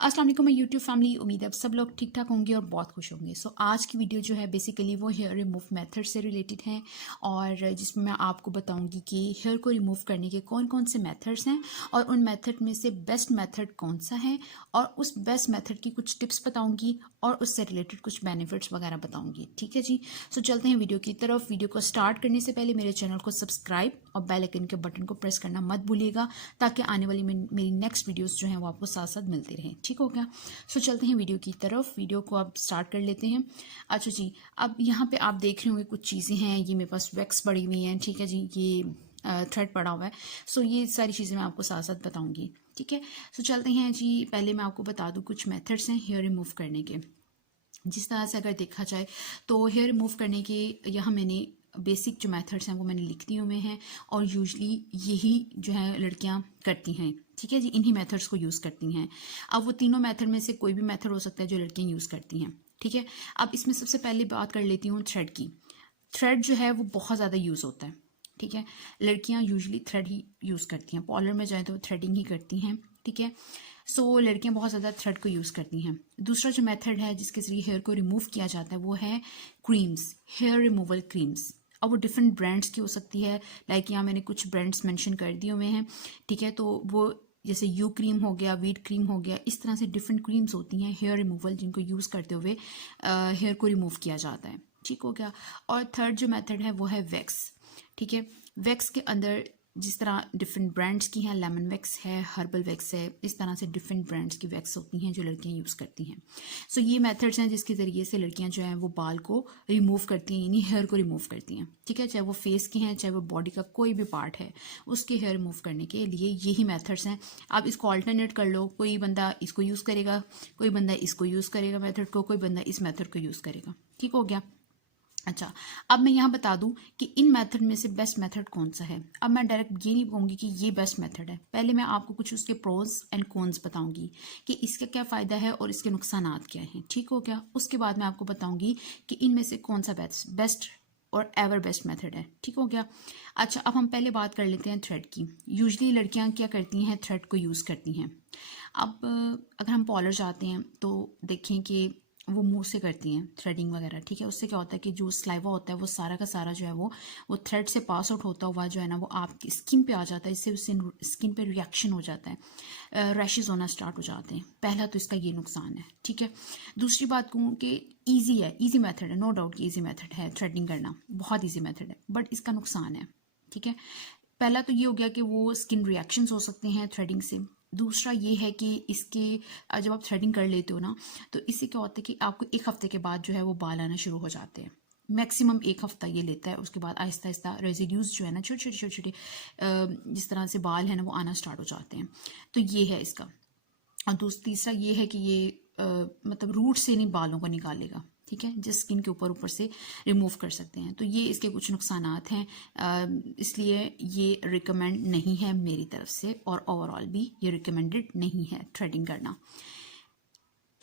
अस्सलाम वालेकुम मैं यूट्यूब फैमिली। उम्मीद है अब सब लोग ठीक ठाक होंगे और बहुत खुश होंगे। आज की वीडियो जो है बेसिकली वो हेयर रिमूव मेथड से रिलेटेड है और जिसमें मैं आपको बताऊंगी कि हेयर को रिमूव करने के कौन कौन से मेथड्स हैं और उन मेथड में से बेस्ट मेथड कौन सा है और उस बेस्ट मेथड की कुछ टिप्स बताऊंगी और उससे रिलेटेड कुछ बेनिफिट्स वगैरह बताऊंगी। ठीक है जी। चलते हैं वीडियो की तरफ। वीडियो को स्टार्ट करने से पहले मेरे चैनल को सब्सक्राइब और बेल आइकन के बटन को प्रेस करना मत भूलिएगा ताकि आने वाली मेरी नेक्स्ट वीडियोस जो हैं वो आपको साथ साथ मिलती रहें। ठीक हो गया। चलते हैं वीडियो की तरफ। वीडियो को अब स्टार्ट कर लेते हैं। अच्छा जी, अब यहाँ पे आप देख रहे होंगे कुछ चीज़ें हैं। ये मेरे पास वैक्स पड़ी हुई हैं। ठीक है जी, ये थ्रेड पड़ा हुआ है। ये सारी चीज़ें मैं आपको साथ साथ बताऊंगी। ठीक है। चलते हैं जी। पहले मैं आपको बता दूं कुछ मेथड्स हैं हेयर रिमूव करने के। जिस तरह से अगर देखा जाए तो हेयर रिमूव करने के यहाँ मैंने बेसिक जो मेथड्स हैं वो मैंने लिख दिए हुए हैं और यूजली यही जो है लड़कियां करती हैं। ठीक है जी, इन्हीं मेथड्स को यूज़ करती हैं। अब वो तीनों मेथड में से कोई भी मेथड हो सकता है जो लड़कियां यूज़ करती हैं। ठीक है। अब इसमें सबसे पहले बात कर लेती हूँ थ्रेड की। थ्रेड जो है वो बहुत ज़्यादा यूज़ होता है। ठीक है। लड़कियां यूजली थ्रेड ही यूज़ करती हैं। पार्लर में जाए तो थ्रेडिंग ही करती हैं। ठीक है। लड़कियां बहुत ज़्यादा थ्रेड को यूज़ करती हैं। दूसरा जो मेथड है जिसके ज़रिए हेयर को रिमूव किया जाता है वो है क्रीम्स, हेयर रिमूवल क्रीम्स। अब वो डिफरेंट ब्रांड्स की हो सकती है। लाइक यहाँ मैंने कुछ ब्रांड्स मेंशन कर दिए हुए हैं। ठीक है। तो वो जैसे यू क्रीम हो गया, वीट क्रीम हो गया, इस तरह से डिफरेंट क्रीम्स होती हैं हेयर रिमूवल जिनको यूज़ करते हुए हेयर को रिमूव किया जाता है। ठीक हो गया। और थर्ड जो मेथड है वो है वैक्स। ठीक है। वैक्स के अंदर जिस तरह डिफरेंट ब्रांड्स की हैं, लेमन वैक्स है, हर्बल वैक्स है, इस तरह से डिफरेंट ब्रांड्स की वैक्स होती हैं जो लड़कियां यूज़ करती हैं। ये मेथड्स हैं जिसके ज़रिए से लड़कियां जो हैं वो बाल को रिमूव करती हैं, यानी हेयर को रिमूव करती हैं। ठीक है। चाहे वो फेस की हैं, चाहे वो बॉडी का कोई भी पार्ट है, उसके हेयर रिमूव करने के लिए यही मेथड्स हैं। आप इसको ऑल्टरनेट कर लो। कोई बंदा इसको यूज़ करेगा, कोई बंदा इसको यूज़ करेगा मेथड को, कोई बंदा इस मेथड को यूज़ करेगा। ठीक हो गया। अच्छा, अब मैं यहाँ बता दूं कि इन मेथड में से बेस्ट मेथड कौन सा है। अब मैं डायरेक्ट ये नहीं कहूँगी कि ये बेस्ट मेथड है। पहले मैं आपको कुछ उसके प्रोज एंड कॉन्स बताऊंगी कि इसका क्या फ़ायदा है और इसके नुकसानात क्या हैं। ठीक हो गया। उसके बाद मैं आपको बताऊंगी कि इनमें से कौन सा बेस्ट और एवर बेस्ट मेथड है। ठीक हो गया। अच्छा, अब हम पहले बात कर लेते हैं थ्रेड की। यूजली लड़कियाँ क्या करती हैं, थ्रेड को यूज़ करती हैं। अब अगर हम पार्लर जाते हैं तो देखें कि वो मुंह से करती हैं थ्रेडिंग वगैरह। ठीक है। उससे क्या होता है कि जो स्लाइवा होता है वो सारा का सारा जो है वो थ्रेड से पास आउट होता हुआ जो है ना वो आपकी स्किन पे आ जाता है। इससे उससे स्किन पे रिएक्शन हो जाता है, रैशेज होना स्टार्ट हो जाते हैं। पहला तो इसका ये नुकसान है। ठीक है। दूसरी बात कहूँ कि ईजी है, ईजी मेथड है, नो डाउट कि ईजी मेथड है थ्रेडिंग करना, बहुत ईजी मेथड है, बट इसका नुकसान है। ठीक है। पहला तो ये हो गया कि वो स्किन रिएक्शंस हो सकते हैं थ्रेडिंग से। दूसरा ये है कि इसके जब आप थ्रेडिंग कर लेते हो ना तो इससे क्या होता है कि आपको एक हफ्ते के बाद जो है वो बाल आना शुरू हो जाते हैं। मैक्सिमम एक हफ्ता ये लेता है। उसके बाद आहिस्ता आहिस्ता रेजिड्यूज जो है ना, छोटे छोटे छोटे छोटे जिस तरह से बाल है ना वो आना स्टार्ट हो जाते हैं। तो ये है इसका। और तीसरा ये है कि ये मतलब रूट से नहीं बालों को निकालेगा। ठीक है। जिस स्किन के ऊपर ऊपर से रिमूव कर सकते हैं। तो ये इसके कुछ नुकसानात हैं, इसलिए ये रिकमेंड नहीं है मेरी तरफ से और ओवरऑल भी ये रिकमेंडेड नहीं है थ्रेडिंग करना।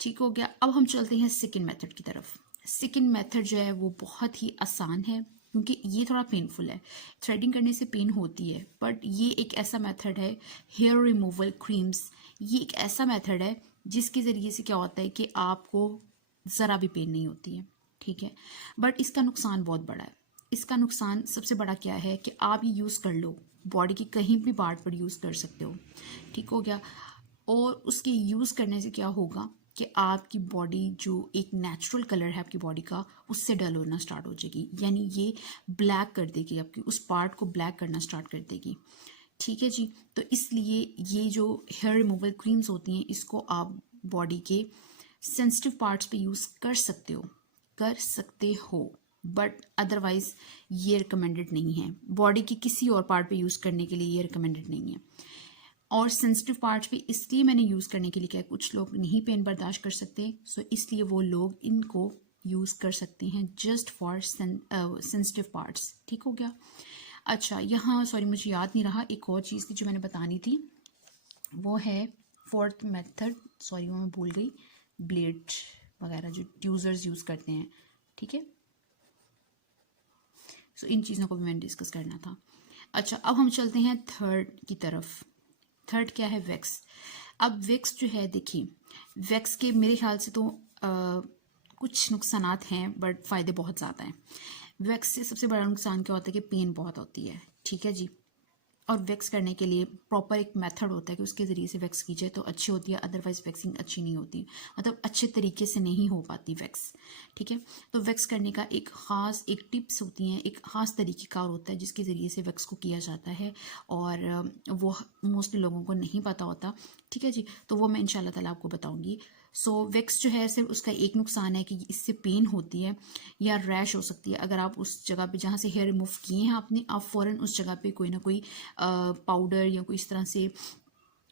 ठीक हो गया। अब हम चलते हैं सेकंड मेथड की तरफ। सेकंड मेथड जो है वो बहुत ही आसान है क्योंकि ये थोड़ा पेनफुल है। थ्रेडिंग करने से पेन होती है, बट ये एक ऐसा मेथड है, हेयर रिमूवल क्रीम्स, ये एक ऐसा मेथड है जिसके ज़रिए से क्या होता है कि आपको ज़रा भी पेन नहीं होती है। ठीक है। बट इसका नुकसान बहुत बड़ा है। इसका नुकसान सबसे बड़ा क्या है कि आप ये यूज़ कर लो, बॉडी की कहीं भी पार्ट पर यूज़ कर सकते हो। ठीक हो गया। और उसके यूज़ करने से क्या होगा कि आपकी बॉडी जो एक नेचुरल कलर है आपकी बॉडी का उससे डल होना स्टार्ट हो जाएगी, यानी ये ब्लैक कर देगी, आपकी उस पार्ट को ब्लैक करना स्टार्ट कर देगी। ठीक है जी। तो इसलिए ये जो हेयर रिमूवल क्रीम्स होती हैं इसको आप बॉडी के सेंसिटिव पार्ट्स पे यूज़ कर सकते हो, बट अदरवाइज ये रिकमेंडेड नहीं है। बॉडी की किसी और पार्ट पे यूज़ करने के लिए ये रिकमेंडेड नहीं है। और सेंसिटिव पार्ट्स पे इसलिए मैंने यूज़ करने के लिए क्या, कुछ लोग नहीं पेन बर्दाश्त कर सकते, इसलिए वो लोग इनको यूज़ कर सकते हैं जस्ट फॉर सेंसिटिव पार्ट्स। ठीक हो गया। अच्छा, यहाँ सॉरी मुझे याद नहीं रहा, एक और चीज़ थी जो मैंने बतानी थी, वो है फोर्थ मेथड, सॉरी वो मैं भूल गई, ब्लेड वगैरह जो यूज़र्स यूज़ करते हैं। ठीक है। इन चीज़ों को भी मैंने डिस्कस करना था। अच्छा, अब हम चलते हैं थर्ड की तरफ। थर्ड क्या है, वैक्स। अब वैक्स जो है देखिए, वैक्स के मेरे ख्याल से तो कुछ नुकसानात हैं बट फ़ायदे बहुत ज़्यादा हैं। वैक्स से सबसे बड़ा नुकसान क्या होता है कि पेन बहुत होती है, ठीक है जी। और वैक्स करने के लिए प्रॉपर एक मेथड होता है कि उसके ज़रिए से वैक्स की जाए तो अच्छी होती है, अदरवाइज वैक्सिंग अच्छी नहीं होती, मतलब अच्छे तरीके से नहीं हो पाती वैक्स, ठीक है। तो वैक्स करने का एक टिप्स होती हैं, एक ख़ास तरीक़ेकार होता है जिसके ज़रिए से वैक्स को किया जाता है, और वो मोस्टली लोगों को नहीं पता होता, ठीक है जी। तो वो मैं इंशाल्लाह ताला आपको बताऊँगी। सो वैक्स जो है सिर्फ उसका एक नुकसान है कि इससे पेन होती है या रैश हो सकती है। अगर आप उस जगह पे जहाँ से हेयर रिमूव किए हैं आपने, आप फ़ौरन उस जगह पे कोई ना कोई पाउडर या कोई इस तरह से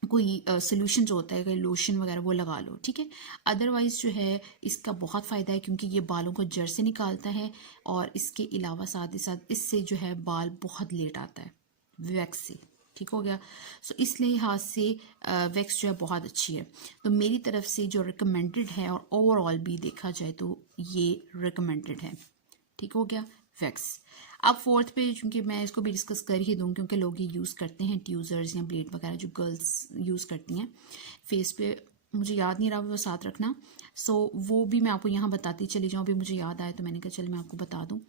कोई सोल्यूशन जो होता है, कोई लोशन वगैरह वो लगा लो, ठीक है। अदरवाइज़ जो है इसका बहुत फ़ायदा है क्योंकि ये बालों को जड़ से निकालता है, और इसके अलावा साथ ही साथ इससे जो है बाल बहुत लेट आता है वैक्स से, ठीक हो गया। सो इस लिहाज से वैक्स जो है बहुत अच्छी है। तो मेरी तरफ से जो रिकमेंडेड है और ओवरऑल भी देखा जाए तो ये रिकमेंडेड है, ठीक हो गया वैक्स। अब फोर्थ पे, चूँकि मैं इसको भी डिस्कस कर ही दूँ क्योंकि लोग ये यूज़ करते हैं ट्यूज़र्स या ब्लेड वगैरह जो गर्ल्स यूज़ करती हैं फेस पे, मुझे याद नहीं रहा वो साथ रखना। सो वो भी मैं आपको यहाँ बताती चली जाऊँ, अभी मुझे याद आया तो मैंने कहा चल मैं आपको बता दूँ।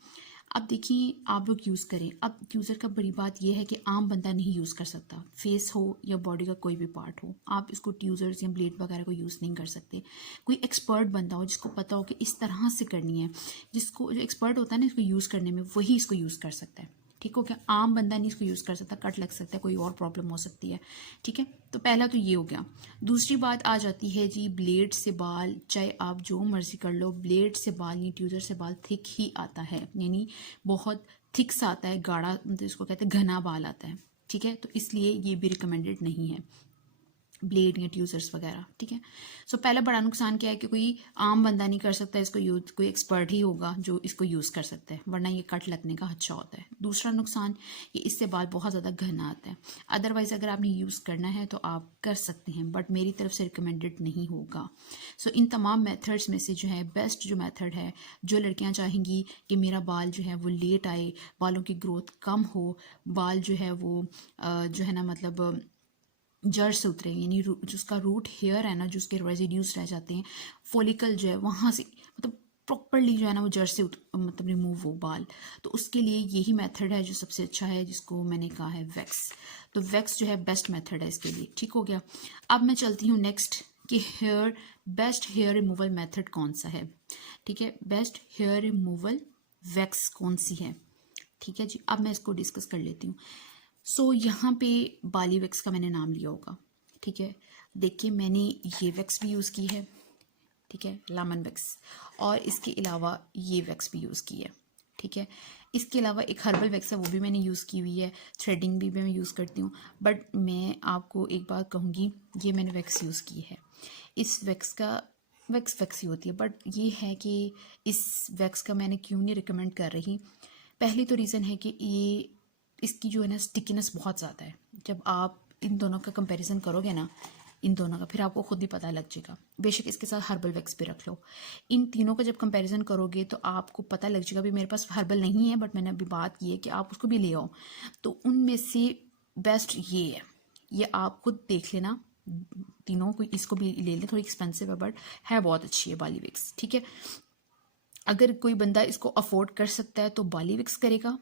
अब देखिए आप लोग यूज़ करें। अब ट्यूज़र का बड़ी बात यह है कि आम बंदा नहीं यूज़ कर सकता, फेस हो या बॉडी का कोई भी पार्ट हो, आप इसको ट्यूज़र्स या ब्लेड वगैरह को यूज़ नहीं कर सकते। कोई एक्सपर्ट बंदा हो जिसको पता हो कि इस तरह से करनी है, जिसको जो एक्सपर्ट होता है ना इसको यूज़ करने में, वही इसको यूज़ कर सकता है, ठीक हो गया। आम बंदा नहीं इसको यूज़ कर सकता, कट लग सकता है, कोई और प्रॉब्लम हो सकती है, ठीक है। तो पहला तो ये हो गया। दूसरी बात आ जाती है जी ब्लेड से बाल, चाहे आप जो मर्जी कर लो, ब्लेड से बाल या ट्यूज़र से बाल थिक ही आता है, यानी बहुत थिक सा आता है, गाढ़ा, मतलब इसको कहते हैं घना बाल आता है, ठीक है। तो इसलिए ये भी रिकमेंडेड नहीं है ब्लेड या ट्यूज़र्स वगैरह, ठीक है। सो पहला बड़ा नुकसान क्या है कि कोई आम बंदा नहीं कर सकता इसको यूज़, कोई एक्सपर्ट ही होगा जो इसको यूज़ कर सकता है, वरना ये कट लगने का अच्छा होता है। दूसरा नुकसान ये इससे बाल बहुत ज़्यादा घना आता है। अदरवाइज़ अगर आपने यूज़ करना है तो आप कर सकते हैं, बट मेरी तरफ से रिकमेंडेड नहीं होगा। सो इन तमाम मेथड्स में से जो है बेस्ट जो मेथड है, जो लड़कियाँ चाहेंगी कि मेरा बाल जो है वो लेट आए, बालों की ग्रोथ कम हो, बाल जो है वो जो है ना मतलब जड़ से उतरे, यानी जो उसका रूट हेयर है ना, जो उसके रेजिड्यूज रह जाते हैं, फॉलिकल जो है वहाँ से मतलब प्रॉपरली जो है ना वो जड़ से मतलब रिमूव हो बाल, तो उसके लिए यही मेथड है जो सबसे अच्छा है, जिसको मैंने कहा है वैक्स। तो वैक्स जो है बेस्ट मेथड है इसके लिए, ठीक हो गया। अब मैं चलती हूँ नेक्स्ट कि बेस्ट हेयर रिमूवल मेथड कौन सा है, ठीक है। बेस्ट हेयर रिमूवल वैक्स कौन सी है, ठीक है जी। अब मैं इसको डिस्कस कर लेती हूँ। सो यहाँ पे बाली वैक्स का मैंने नाम लिया होगा, ठीक है। देखिए मैंने ये वैक्स भी यूज़ की है, ठीक है, लेमन वैक्स, और इसके अलावा ये वैक्स भी यूज़ की है, ठीक है। इसके अलावा एक हर्बल वैक्स है वो भी मैंने यूज़ की हुई है, थ्रेडिंग भी मैं यूज़ करती हूँ। बट मैं आपको एक बात कहूँगी, ये मैंने वैक्स यूज़ की है। इस वैक्स का वैक्स ही होती है, बट ये है कि इस वैक्स का मैंने क्यों नहीं रिकमेंड कर रही। पहली तो रीज़न है कि ये इसकी जो है ना स्टिकीनेस बहुत ज़्यादा है। जब आप इन दोनों का कंपैरिजन करोगे ना, इन दोनों का, फिर आपको खुद ही पता लग जाएगा। बेशक इसके साथ हर्बल वैक्स भी रख लो, इन तीनों का जब कंपैरिजन करोगे तो आपको पता लग जाएगा। भी मेरे पास हर्बल नहीं है बट मैंने अभी बात की है कि आप उसको भी ले आओ, तो उनमें से बेस्ट ये है। ये आप खुद देख लेना, तीनों को इसको भी ले लें, थोड़ी एक्सपेंसिव है बट है बहुत अच्छी है बाली वैक्स, ठीक है। अगर कोई बंदा इसको अफोर्ड कर सकता है तो बाली वैक्स करेगा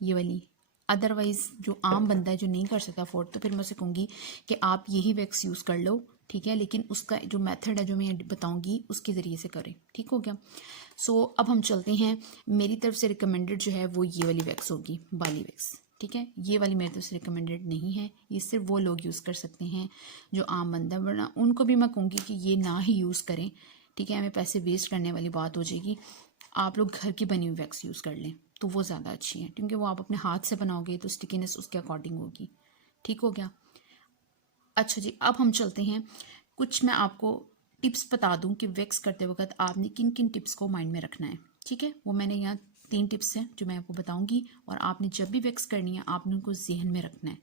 ये वाली, अदरवाइज़ जो आम बंदा है जो नहीं कर सकता अफोर्ड, तो फिर मैं उसे कहूँगी कि आप यही वैक्स यूज़ कर लो, ठीक है। लेकिन उसका जो मेथड है जो मैं बताऊँगी उसके ज़रिए से करें, ठीक हो गया। सो अब हम चलते हैं, मेरी तरफ से रिकमेंडेड जो है वो ये वाली वैक्स होगी, बाली वैक्स, ठीक है। ये वाली मेरी तरफ से रिकमेंडेड नहीं है, ये सिर्फ वो लोग यूज़ कर सकते हैं जो आम बंदा, वरना उनको भी मैं कहूँगी कि ये ना ही यूज़ करें, ठीक है। हमें पैसे वेस्ट करने वाली बात हो जाएगी। आप लोग घर की बनी हुई वैक्स यूज़ कर लें तो वो ज़्यादा अच्छी है, क्योंकि वो आप अपने हाथ से बनाओगे तो स्टिकीनेस उसके अकॉर्डिंग होगी, ठीक हो गया। अच्छा जी, अब हम चलते हैं, कुछ मैं आपको टिप्स बता दूं कि वैक्स करते वक्त आपने किन किन टिप्स को माइंड में रखना है, ठीक है। वो मैंने यहाँ 3 टिप्स हैं जो मैं आपको बताऊंगी, और आपने जब भी वैक्स करनी है आपने उनको जहन में रखना है,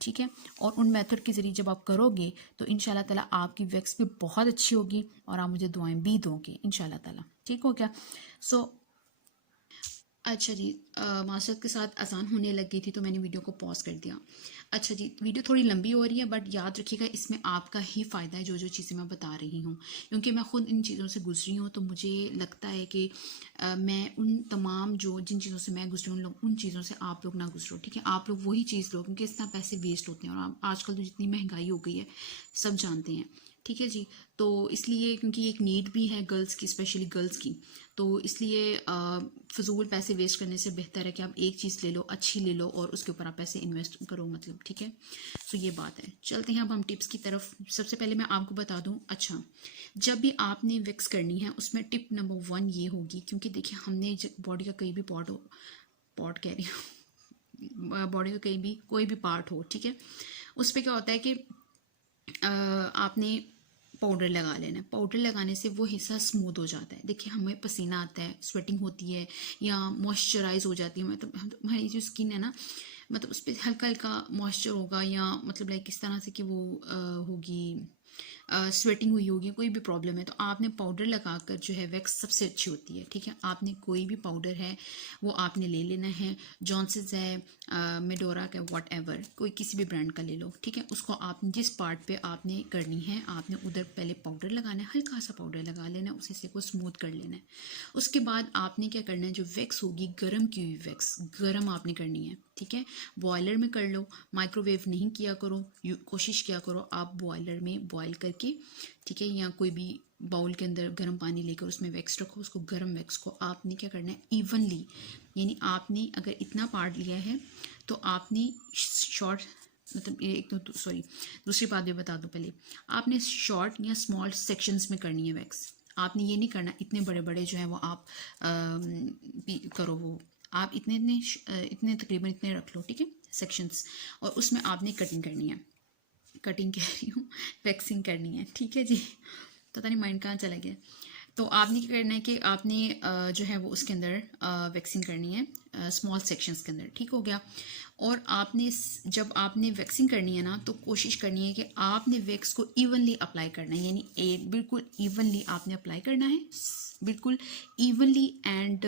ठीक है। और उन मेथड के ज़रिए जब आप करोगे तो इंशाल्लाह ताला आपकी वैक्स भी बहुत अच्छी होगी और आप मुझे दुआएं भी दोगे इंशाल्लाह ताला, ठीक हो गया। सो अच्छा जी, मास्टर्स के साथ आसान होने लग गई थी तो मैंने वीडियो को पॉज कर दिया। अच्छा जी, वीडियो थोड़ी लंबी हो रही है बट याद रखिएगा इसमें आपका ही फ़ायदा है, जो जो चीज़ें मैं बता रही हूँ, क्योंकि मैं खुद इन चीज़ों से गुजरी हूँ। तो मुझे लगता है कि मैं उन तमाम जो जिन चीज़ों से मैं गुजरी हूँ उन चीज़ों से आप लोग ना गुजरो, ठीक है। आप लोग वही चीज़ लो, क्योंकि इस तरह पैसे वेस्ट होते हैं और आजकल तो जितनी महंगाई हो गई है सब जानते हैं, ठीक है जी। तो इसलिए क्योंकि एक नीड भी है गर्ल्स की, स्पेशली गर्ल्स की, तो इसलिए फजूल पैसे वेस्ट करने से बेहतर है कि आप एक चीज़ ले लो, अच्छी ले लो और उसके ऊपर आप पैसे इन्वेस्ट करो, मतलब, ठीक है। तो ये बात है। चलते हैं अब हम टिप्स की तरफ। सबसे पहले मैं आपको बता दूं, अच्छा, जब भी आपने विक्स करनी है उसमें टिप नंबर 1 ये होगी, क्योंकि देखिए हमने बॉडी का कहीं भी पॉट कह रही हूँ, बॉडी का कहीं भी कोई भी पार्ट हो, ठीक है, उस पर क्या होता है कि आपने पाउडर लगा लेना है। पाउडर लगाने से वो हिस्सा स्मूथ हो जाता है। देखिए हमें पसीना आता है, स्वेटिंग होती है या मॉइस्चराइज हो जाती है, मतलब हमारी जो स्किन है ना, मतलब उस पर हल्का हल्का मॉइस्चर होगा, या मतलब लाइक इस तरह से कि वो होगी, स्वेटिंग हुई होगी, कोई भी प्रॉब्लम है तो आपने पाउडर लगाकर जो है वैक्स सबसे अच्छी होती है, ठीक है। आपने कोई भी पाउडर है वो आपने ले लेना है, जॉनसन्स है, मेडोरा का, वॉट एवर, कोई किसी भी ब्रांड का ले लो, ठीक है। उसको आप जिस पार्ट पे आपने करनी है आपने उधर पहले पाउडर लगाना है, हल्का सा पाउडर लगा लेना है, उसी से को स्मूथ कर लेना है। उसके बाद आपने क्या करना है, जो वैक्स होगी गर्म की हुई वैक्स गर्म आपने करनी है, ठीक है। बॉयलर में कर लो, माइक्रोवेव नहीं किया करो, कोशिश किया करो आप बॉयलर में बॉयल करके, ठीक है, या कोई भी बाउल के अंदर गर्म पानी लेकर उसमें वैक्स रखो, उसको गर्म वैक्स को आपने क्या करना है इवनली, यानी आपने अगर इतना पार्ट लिया है तो आपने शॉर्ट, मतलब एक तो सॉरी दूसरी बात भी बता दो पहले, आपने शॉर्ट या स्मॉल सेक्शंस में करनी है वैक्स। आपने ये नहीं करना इतने बड़े बड़े जो है वो आप करो, वो आप इतने इतने तकरीबन इतने रख लो, ठीक है, सेक्शंस, और उसमें आपने कटिंग करनी है, कटिंग कह रही हूँ, वैक्सिंग करनी है, ठीक है जी। पता नहीं माइंड कहाँ चला गया। तो आपने क्या करना है कि आपने जो है वो उसके अंदर वैक्सिंग करनी है स्मॉल सेक्शंस के अंदर, ठीक हो गया। और आपने जब आपने वैक्सिंग करनी है ना तो कोशिश करनी है कि आपने वैक्स को इवनली अप्लाई करना है, यानी बिल्कुल इवनली आपने अप्लाई करना है, बिल्कुल इवनली, एंड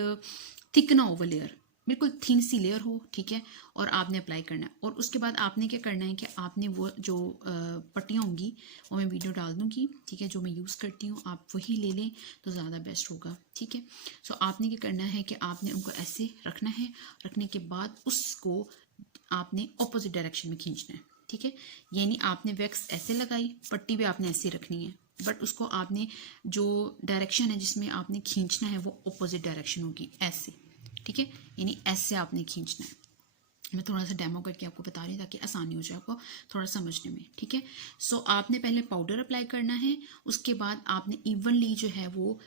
थिक ना ओवर लेयर, बिल्कुल थिन सी लेयर हो, ठीक है, और आपने अप्लाई करना है। और उसके बाद आपने क्या करना है कि आपने वो जो पट्टियाँ होंगी वो मैं वीडियो डाल दूँगी, ठीक है, जो मैं यूज़ करती हूँ आप वही ले लें तो ज़्यादा बेस्ट होगा, ठीक है। सो आपने क्या करना है कि आपने उनको ऐसे रखना है, रखने के बाद उसको आपने ऑपोजिट डायरेक्शन में खींचना है, ठीक है। यानी आपने वैक्स ऐसे लगाई, पट्टी भी आपने ऐसे रखनी है, बट उसको आपने जो डायरेक्शन है जिसमें आपने खींचना है वो ऑपोजिट डायरेक्शन होगी, ऐसे, ठीक है, यानी ऐसे आपने खींचना है। मैं थोड़ा सा डेमो करके आपको बता रही हूँ ताकि आसानी हो जाए आपको थोड़ा समझने में, ठीक है। सो आपने पहले पाउडर अप्लाई करना है, उसके बाद आपने इवनली जो है वो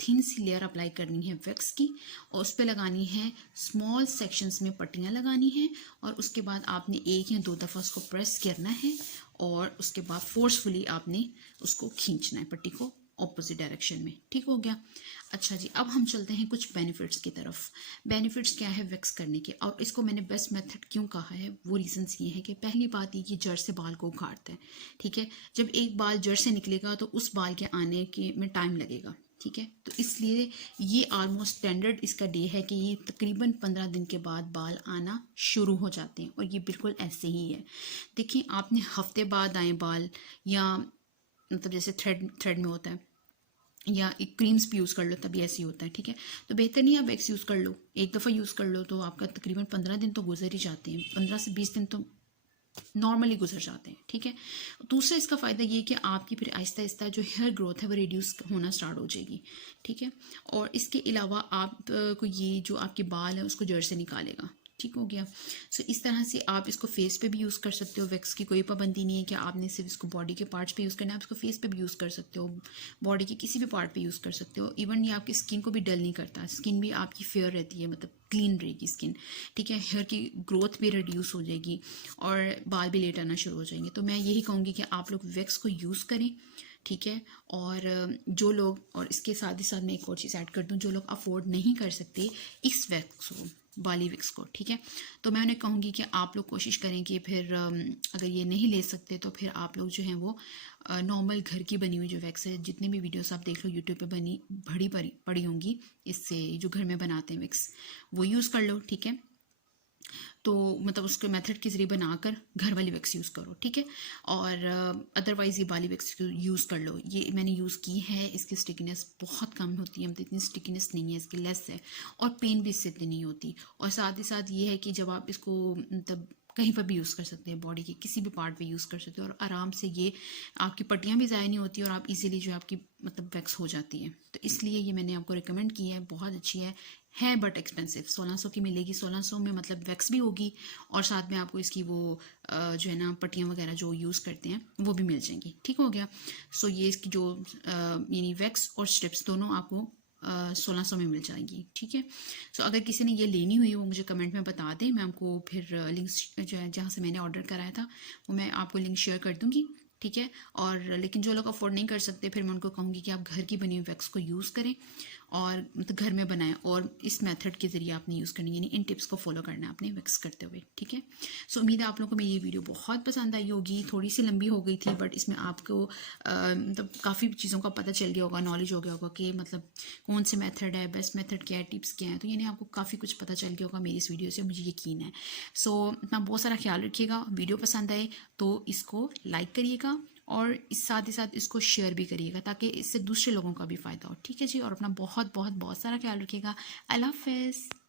थिन सी लेयर अप्लाई करनी है वैक्स की, और उस पर लगानी है स्मॉल सेक्शंस में पट्टियाँ लगानी है, और उसके बाद आपने 1 या 2 दफ़ा उसको प्रेस करना है, और उसके बाद फोर्सफुली आपने उसको खींचना है पट्टी को ऑपोजिट डायरेक्शन में, ठीक हो गया। अच्छा जी, अब हम चलते हैं कुछ बेनिफिट्स की तरफ। बेनिफिट्स क्या है वैक्स करने के, और इसको मैंने बेस्ट मेथड क्यों कहा है, वो रीजंस ये है कि पहली बात ये कि जड़ से बाल को उखाड़ता है, ठीक है। जब एक बाल जड़ से निकलेगा तो उस बाल के आने के में टाइम लगेगा, ठीक है, तो इसलिए ये ऑलमोस्ट स्टैंडर्ड इसका डे है कि ये तकरीबन 15 दिन के बाद बाल आना शुरू हो जाते हैं, और ये बिल्कुल ऐसे ही है। देखिए आपने हफ्ते बाद आए बाल, या मतलब जैसे थ्रेड में होता है, या एक क्रीम्स भी यूज़ कर लो तभी ऐसे ही होता है, ठीक है। तो बेहतर नहीं आप वैक्स यूज़ कर लो, एक दफ़ा यूज़ कर लो तो आपका तकरीबन 15 दिन तो गुजर ही जाते हैं, 15 से 20 दिन तो नॉर्मली गुजर जाते हैं, ठीक है। दूसरा इसका फ़ायदा ये कि आपकी फिर आहिस्ता आहिस्ता जो हेयर ग्रोथ है वो रिड्यूस होना स्टार्ट हो जाएगी, ठीक है। और इसके अलावा आप को ये जो आपके बाल है उसको जड़ से निकालेगा, ठीक हो गया। सो इस तरह से आप इसको फेस पे भी यूज़ कर सकते हो, वैक्स की कोई पाबंदी नहीं है कि आपने सिर्फ इसको बॉडी के पार्ट्स पे यूज़ करना है, आप इसको फेस पे भी यूज़ कर सकते हो, बॉडी के किसी भी पार्ट पे यूज़ कर सकते हो। इवन ये आपकी स्किन को भी डल नहीं करता, स्किन भी आपकी फेयर रहती है, मतलब क्लीन रहेगी स्किन, ठीक है। हेयर की ग्रोथ भी रिड्यूस हो जाएगी और बाल भी लेट आना शुरू हो जाएंगे। तो मैं यही कहूँगी कि आप लोग वैक्स को यूज़ करें, ठीक है। और जो लोग, और इसके साथ ही साथ मैं एक और चीज़ ऐड कर दूं, जो लोग अफोर्ड नहीं कर सकते इस वैक्स को, बाली वैक्स को, ठीक है, तो मैं उन्हें कहूँगी कि आप लोग कोशिश करें कि फिर अगर ये नहीं ले सकते तो फिर आप लोग जो हैं वो नॉर्मल घर की बनी हुई जो वैक्स है, जितने भी वीडियोस आप देख लो यूट्यूब पे बनी बड़ी पड़ी होंगी, इससे जो घर में बनाते हैं वैक्स, वो यूज़ कर लो, ठीक है। तो मतलब उसके मेथड के ज़रिए बनाकर घर वाली वैक्स यूज़ करो, ठीक है। और अदरवाइज़ ये बाली वैक्स यूज़ कर लो, ये मैंने यूज़ की है, इसकी स्टिकीनेस बहुत कम होती है, मतलब इतनी स्टिकीनेस नहीं है, इसकी लेस है, और पेन भी इससे इतनी नहीं होती। और साथ ही साथ ये है कि जब आप इसको मतलब कहीं पर भी यूज़ कर सकते हैं, बॉडी के किसी भी पार्ट पे यूज़ कर सकते हो, और आराम से ये आपकी पट्टियाँ भी ज़ाया नहीं होती और आप इजीली जो आपकी मतलब वैक्स हो जाती है। तो इसलिए ये मैंने आपको रिकमेंड की है, बहुत अच्छी है बट एक्सपेंसिव, 1600 की मिलेगी। 1600 में मतलब वैक्स भी होगी और साथ में आपको इसकी वो जो है ना पट्टियाँ वगैरह जो यूज़ करते हैं वो भी मिल जाएंगी, ठीक हो गया। सो ये इसकी जो यानी वैक्स और स्ट्रिप्स दोनों आपको 1600 में मिल जाएंगी, ठीक है। सो अगर किसी ने ये लेनी हुई वो मुझे कमेंट में बता दें, मैं आपको फिर लिंक्स जो है जहाँ से मैंने ऑर्डर कराया था वो मैं आपको लिंक शेयर कर दूँगी, ठीक है। और लेकिन जो लोग अफोर्ड नहीं कर सकते फिर मैं उनको कहूँगी कि आप घर की बनी हुई वैक्स को यूज़ करें और मतलब घर में बनाएं, और इस मेथड के ज़रिए आपने यूज़ करनी, यानी इन टिप्स को फॉलो करना है आपने वैक्स करते हुए, ठीक है। सो उम्मीद है आप लोगों को मेरी ये वीडियो बहुत पसंद आई होगी, थोड़ी सी लंबी हो गई थी बट इसमें आपको मतलब काफ़ी चीज़ों का पता चल गया होगा, नॉलेज हो गया होगा कि मतलब कौन से मेथड है, बेस्ट मेथड क्या है, टिप्स क्या है, तो यानी आपको काफ़ी कुछ पता चल गया होगा मेरी इस वीडियो से, मुझे यकीन है। सो अपना बहुत सारा ख्याल रखिएगा, वीडियो पसंद आए तो इसको लाइक करिएगा और इस साथ ही साथ इसको शेयर भी करिएगा ताकि इससे दूसरे लोगों का भी फ़ायदा हो, ठीक है जी। और अपना बहुत बहुत बहुत सारा ख्याल रखिएगा। अल्लाह हाफ़िज़।